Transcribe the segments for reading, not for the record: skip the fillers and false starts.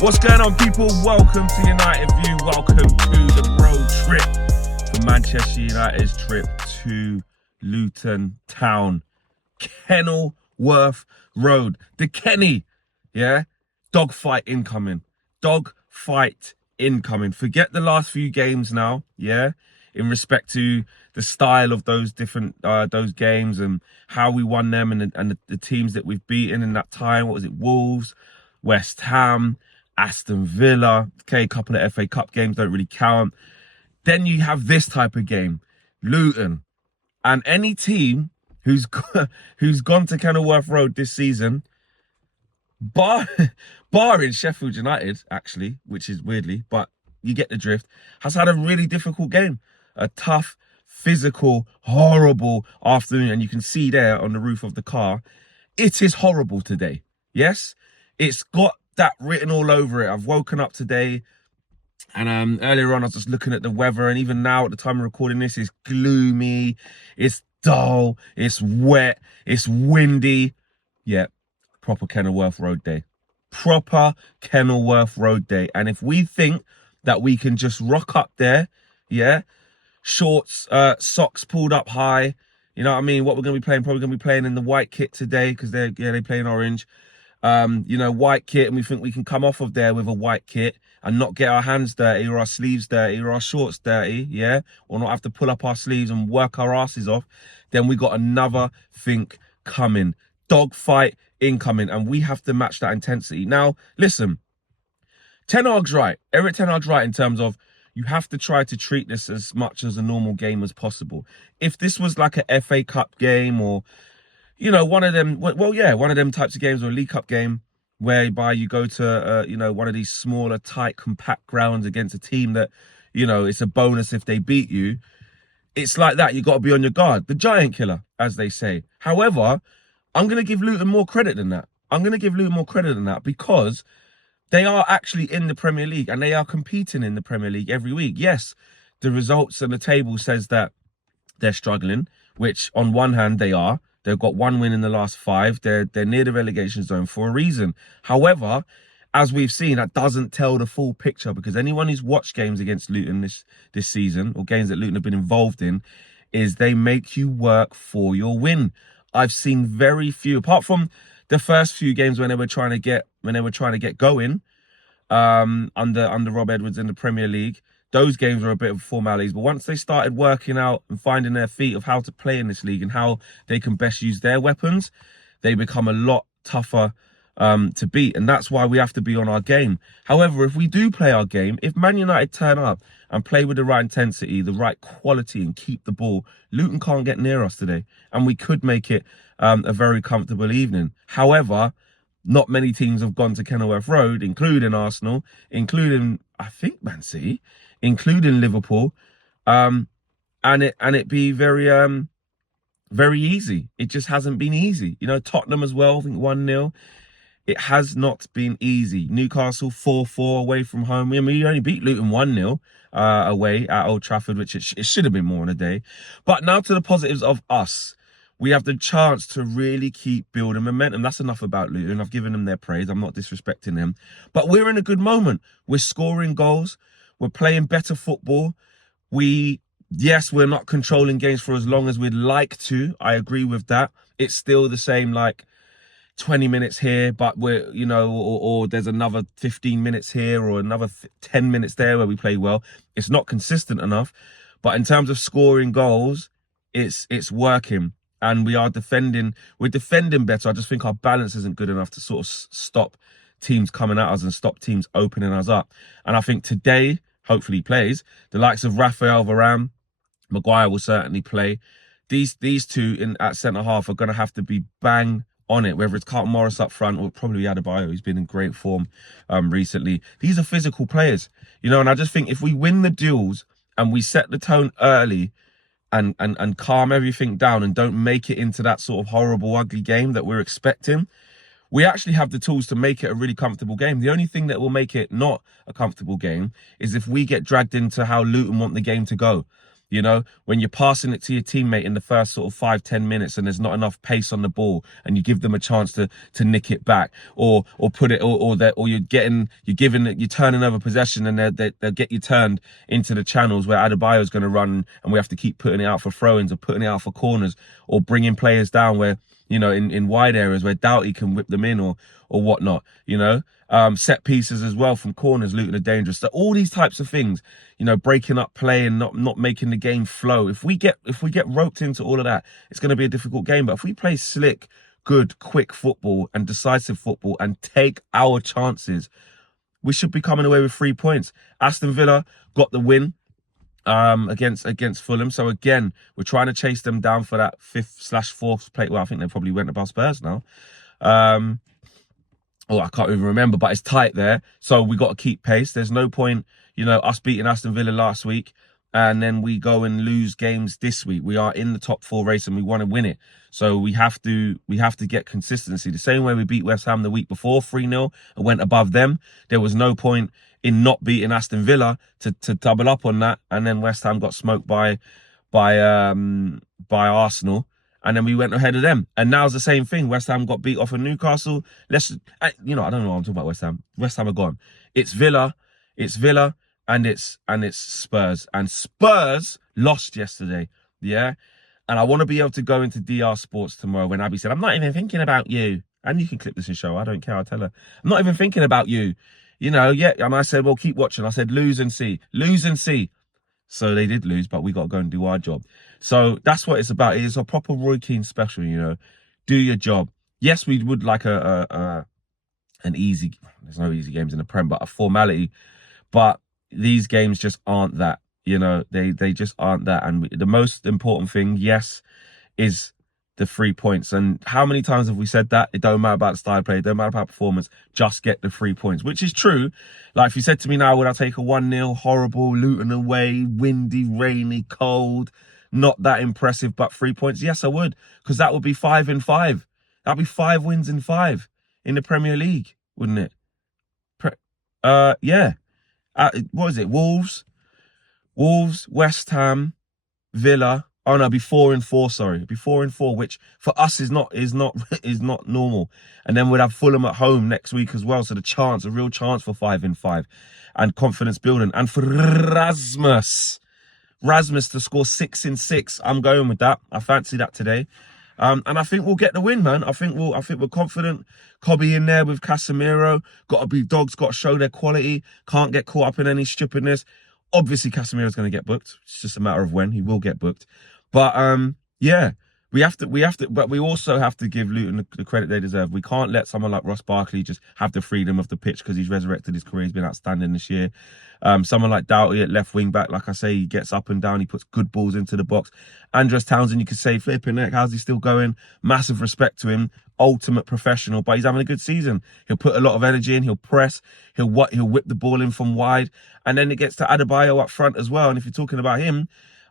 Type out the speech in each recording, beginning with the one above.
What's going on, people? Welcome to United View. Welcome to the road trip for Manchester United's trip to Luton Town. Kenilworth Road. The Kenny. Yeah? Dogfight incoming. Dogfight incoming. Forget the last few games now. Yeah? In respect to the style of those different those games and how we won them and the teams that we've beaten in that time. What was it? Wolves, West Ham, Aston Villa. Okay, a couple of FA Cup games don't really count. Then you have this type of game, Luton. And any team who's gone to Kenilworth Road this season, barring Sheffield United, actually, which is weirdly, but you get the drift, has had a really difficult game. A tough, physical, horrible afternoon. And you can see there on the roof of the car, it is horrible today. Yes, it's got that written all over it. I've woken up today and earlier on I was just looking at the weather, and even now at the time of recording this, it's gloomy, it's dull, it's wet, it's windy. Yeah, proper Kenilworth Road day. Proper Kenilworth Road day. And if we think that we can just rock up there, yeah, shorts, socks pulled up high, you know what I mean? What we're going to be playing, probably going to be playing in the white kit today because they play in orange. You know, white kit, and we think we can come off of there with a white kit and not get our hands dirty or our sleeves dirty or our shorts dirty, yeah? Or not have to pull up our sleeves and work our asses off. Then we got another thing coming. Dogfight incoming, and we have to match that intensity. Now, listen, Ten Hag's right. Eric Ten Hag's right in terms of you have to try to treat this as much as a normal game as possible. If this was like a FA Cup game or, you know, one of them, well, yeah, one of them types of games, or a League Cup game whereby you go to, you know, one of these smaller, tight, compact grounds against a team that, you know, it's a bonus if they beat you. It's like that. You got to be on your guard. The giant killer, as they say. However, I'm going to give Luton more credit than that. Because they are actually in the Premier League and they are competing in the Premier League every week. Yes, the results and the table says that they're struggling, which on one hand they are. They've got one win in the last 5. They're near the relegation zone for a reason. However, as we've seen, that doesn't tell the full picture, because anyone who's watched games against Luton this season, or games that Luton have been involved in, is they make you work for your win. I've seen very few, apart from the first few games when they were trying to get going under Rob Edwards in the Premier League. Those games were a bit of formalities, but once they started working out and finding their feet of how to play in this league and how they can best use their weapons, they become a lot tougher to beat, and that's why we have to be on our game. However, if we do play our game, if Man United turn up and play with the right intensity, the right quality, and keep the ball, Luton can't get near us today, and we could make it a very comfortable evening. However, not many teams have gone to Kenilworth Road, including Arsenal, including, I think, Man City, including Liverpool, and it be very very easy. It just hasn't been easy. You know, Tottenham as well, I think 1-0. It has not been easy. Newcastle 4-4 away from home. I mean, we only beat Luton 1-0 away at Old Trafford, which it should have been more in a day. But now to the positives of us. We have the chance to really keep building momentum. That's enough about Luton. I've given them their praise. I'm not disrespecting them. But we're in a good moment. We're scoring goals. We're playing better football. Yes, we're not controlling games for as long as we'd like to. I agree with that. It's still the same, like 20 minutes here, but we're, you know, or there's another 15 minutes here or another 10 minutes there where we play well. It's not consistent enough. But in terms of scoring goals, it's working. And we're defending better. I just think our balance isn't good enough to sort of stop teams coming at us and stop teams opening us up. And I think today, hopefully he plays, the likes of Raphael Varane, Maguire will certainly play. These two at centre-half are going to have to be bang on it, whether it's Carlton Morris up front or probably Adebayo, who's been in great form recently. These are physical players, you know, and I just think if we win the duels and we set the tone early, and calm everything down and don't make it into that sort of horrible, ugly game that we're expecting, we actually have the tools to make it a really comfortable game. The only thing that will make it not a comfortable game is if we get dragged into how Luton want the game to go. You know, when you're passing it to your teammate in the first sort of 5-10 minutes and there's not enough pace on the ball, and you give them a chance to nick it back, or put it, or you're turning over possession, and they'll get you turned into the channels where Adebayo's going to run, and we have to keep putting it out for throw-ins or putting it out for corners, or bringing players down where, you know, in wide areas where Doughty can whip them in or whatnot, you know. Set pieces as well from corners, Luton are dangerous. So all these types of things, you know, breaking up play and not making the game flow. If we get roped into all of that, it's going to be a difficult game. But if we play slick, good, quick football and decisive football and take our chances, we should be coming away with 3 points. Aston Villa got the win against Fulham. So again, we're trying to chase them down for that 5th/4th place. Well, I think they probably went above Spurs now. I can't even remember, but it's tight there. So we got to keep pace. There's no point, you know, us beating Aston Villa last week and then we go and lose games this week. We are in the top 4 race and we want to win it. So we have to get consistency. The same way we beat West Ham the week before 3-0 and went above them. There was no point in not beating Aston Villa to double up on that. And then West Ham got smoked by Arsenal. And then we went ahead of them. And now it's the same thing. West Ham got beat off of Newcastle. I don't know what I'm talking about West Ham. West Ham are gone. It's Villa, and it's Spurs. And Spurs lost yesterday. Yeah. And I want to be able to go into DR Sports tomorrow when Abby said, I'm not even thinking about you. And you can clip this in show. I don't care. I'll tell her. I'm not even thinking about you. You know, yeah. And I said, well, keep watching. I said, lose and see. Lose and see. So they did lose, but we got to go and do our job. So that's what it's about. It is a proper Roy Keane special, you know. Do your job. Yes, we would like an easy, there's no easy games in the Prem, but a formality. But these games just aren't that, you know. They just aren't that. And the most important thing, yes, is the 3 points. And how many times have we said that? It don't matter about the style of play, it don't matter about performance, just get the 3 points, which is true. Like if you said to me now, would I take a 1-0 horrible Luton away, windy, rainy, cold, not that impressive, but 3 points? Yes, I would, because that would be 5 in 5. That'd be 5 wins in 5 in the Premier League, wouldn't it? Yeah. What is it? Wolves, West Ham, Villa. Oh no, it'd be 4 in 4. Sorry, it'd be 4 in 4, which for us is not normal. And then we'd have Fulham at home next week as well. So a real chance for 5 in 5, and confidence building. And for Rasmus to score 6 in 6, I'm going with that. I fancy that today. And I think we'll get the win, man. I think we're confident. Cobby in there with Casemiro. Got to be dogs. Got to show their quality. Can't get caught up in any stupidness. Obviously, Casemiro's going to get booked. It's just a matter of when. He will get booked. But yeah, we have to. But we also have to give Luton the credit they deserve. We can't let someone like Ross Barkley just have the freedom of the pitch because he's resurrected his career. He's been outstanding this year. Someone like Doughty at left wing back, like I say, he gets up and down. He puts good balls into the box. Andres Townsend, you could say, flipping heck, how's he still going? Massive respect to him. Ultimate professional, but he's having a good season. He'll put a lot of energy in. He'll press. He'll whip the ball in from wide, and then it gets to Adebayo up front as well. And if you're talking about him,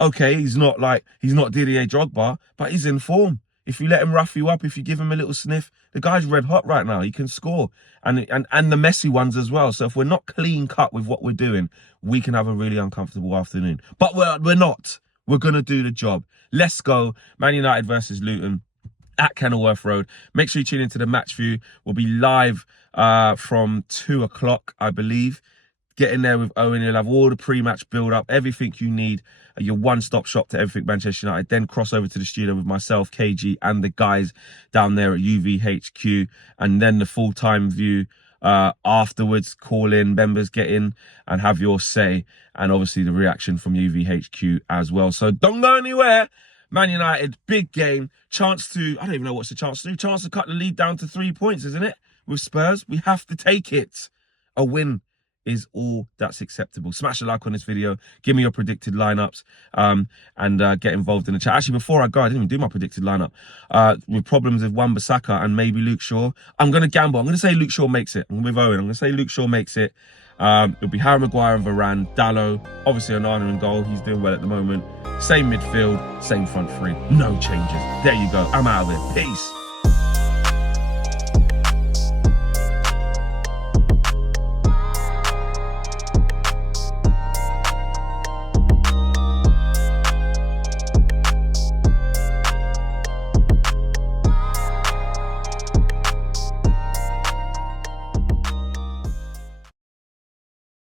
okay, he's not Didier Drogba, but he's in form. If you let him rough you up, if you give him a little sniff, the guy's red hot right now. He can score, and the messy ones as well. So if we're not clean cut with what we're doing, we can have a really uncomfortable afternoon. But we're not. We're gonna do the job. Let's go. Man United versus Luton at Kenilworth Road. Make sure you tune into the match view. We'll be live from 2 o'clock, I believe. Get in there with Owen. You'll have all the pre-match build-up, everything you need, your one-stop shop to everything Manchester United. Then cross over to the studio with myself, KG, and the guys down there at UVHQ. And then the full-time view afterwards. Call in, members get in and have your say. And obviously the reaction from UVHQ as well. So don't go anywhere. Man United, big game. Chance to, I don't even know what's the chance to do. Chance to cut the lead down to 3 points, isn't it? With Spurs, we have to take it. A win is all that's acceptable. Smash a like on this video. Give me your predicted lineups and get involved in the chat. Actually, before I go, I didn't even do my predicted lineup. With problems with Wan-Bissaka and maybe Luke Shaw, I'm going to gamble. I'm going to say Luke Shaw makes it. I'm with Owen. I'm going to say Luke Shaw makes it. It'll be Harry Maguire and Varane, Dallo, obviously Onana in goal. He's doing well at the moment. Same midfield, same front three. No changes. There you go. I'm out of it. Peace.